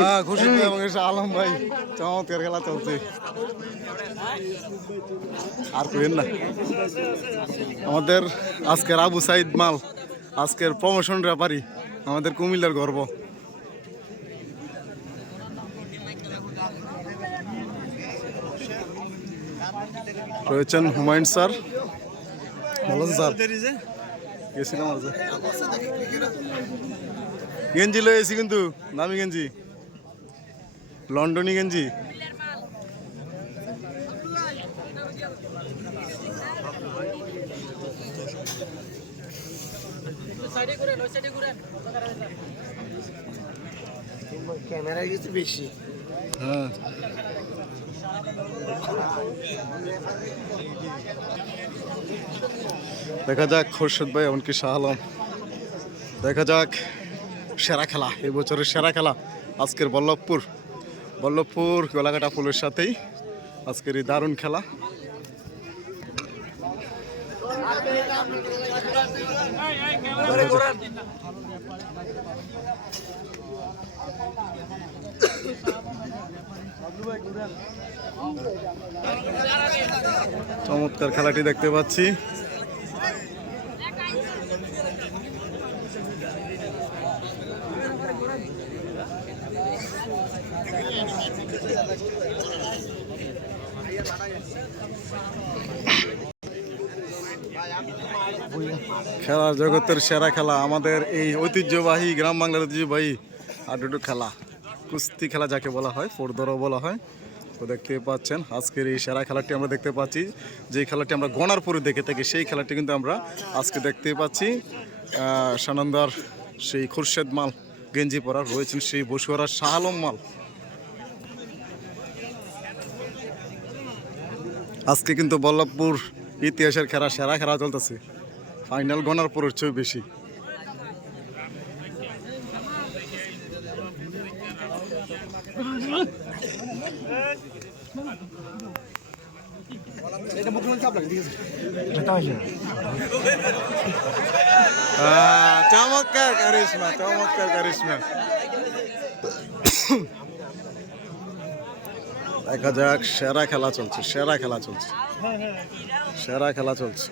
হ্যাঁ ভাই এবং এসে আলম ভাই চমৎকার খেলা চলছে। আর কইেন না। আমাদের আজকের আবু সাইদ মাল আজকের প্রমোশন ব্যাপারী আমাদের কুমিল্লার গর্ব। রয়েছেন হুমায়ুন স্যার। ভালো স্যার? গেছিলাম আর। গেঞ্জি লয়ে এসি কিন্তু দামি গেঞ্জি। লন্ডনি গেঞ্জি। হ্যাঁ দেখা যাক, খোরশেদ ভাই এমনকি শাহ আলম। দেখা যাক। সেরা খেলা, এই বছরের সেরা খেলা আজকের বল্লভপুর। বল্লভপুর গোলাঘাটা ফুলের সাথেই আজকের এই দারুণ খেলা। চমৎকার খেলাটি দেখতে পাচ্ছি। খেলার জগতের সেরা খেলা, আমাদের এই ঐতিহ্যবাহী গ্রাম বাংলার ঐতিহ্যবাহী হাডুডু খেলা, কুস্তি খেলা যাকে বলা হয়, ফোরদরও বলা হয়। তো দেখতে পাচ্ছেন, আজকের এই সেরা খেলাটি আমরা দেখতে পাচ্ছি। যে খেলাটি আমরা গনার পরে দেখে থাকি, সেই খেলাটি কিন্তু আমরা আজকে দেখতে পাচ্ছি। সানন্দার সেই খুরশেদ মাল গেঞ্জি পরা রয়েছেন সেই বসুয়ারা শাহ আলম মাল। আজকে কিন্তু বল্লভপুর ইতিহাসের খেলা সেরা খেলা চলতেছে। ফাইনাল গনার পরের চেয়ে বেশি। আহ, চমৎকার কারিশমা চমৎকার কারিশমা দেখা যাক সেরা খেলা চলছে, সেরা খেলা চলছে। সেরা খেলা চলছে।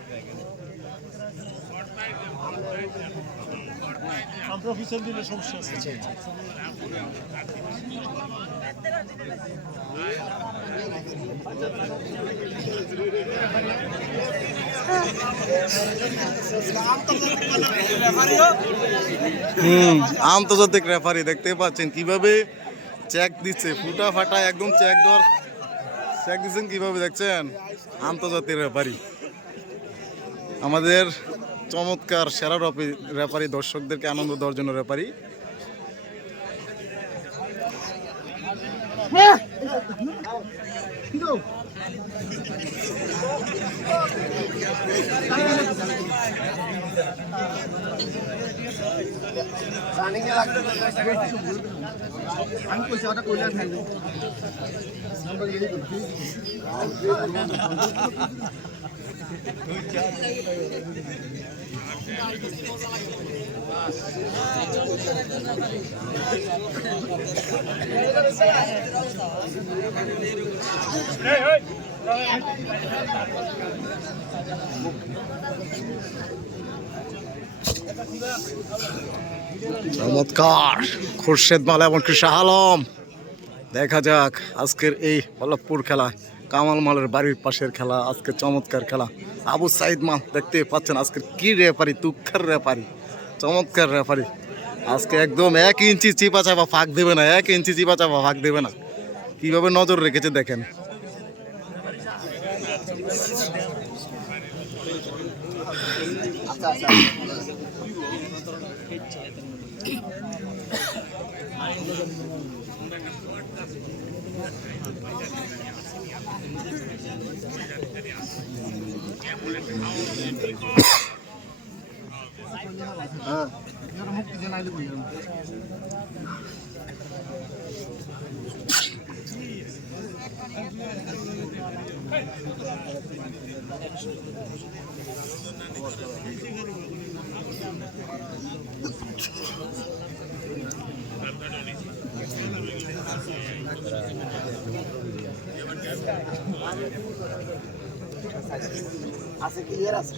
হুম আন্তর্জাতিক রেফারি দেখতে পাচ্ছেন কীভাবে চেক দিচ্ছে। ফুটা ফাটা একদম চেক দেওয়ার চেক দিচ্ছেন কীভাবে দেখছেন? আন্তর্জাতিক রেফারি আমাদের চমৎকার সেরা রপি- রেফারি দর্শকদেরকে আনন্দ দেওয়ার জন্য রেপারি আমি ওটা কইলা চমৎকার। খুরশেদ মাল এমনকি শাহ আলম। দেখা যাক আজকের এই বল্লভপুর খেলা কামাল মালের বাড়ির পাশের খেলা আজকে চমৎকার খেলা আবু সাইদ মাল দেখতে পাচ্ছেন আজকের কি রেফারি তুক্ষার রেফারি চমৎকার রেফারি আজকে একদম এক ইঞ্চি চিপা চাপা ফাঁক দেবে না এক ইঞ্চি চিপা চাপা ফাঁক দেবে না কীভাবে নজর রেখেছে দেখেন মুক্তি জানাইলে কইলাম আছে ক্লিয়ার আছে?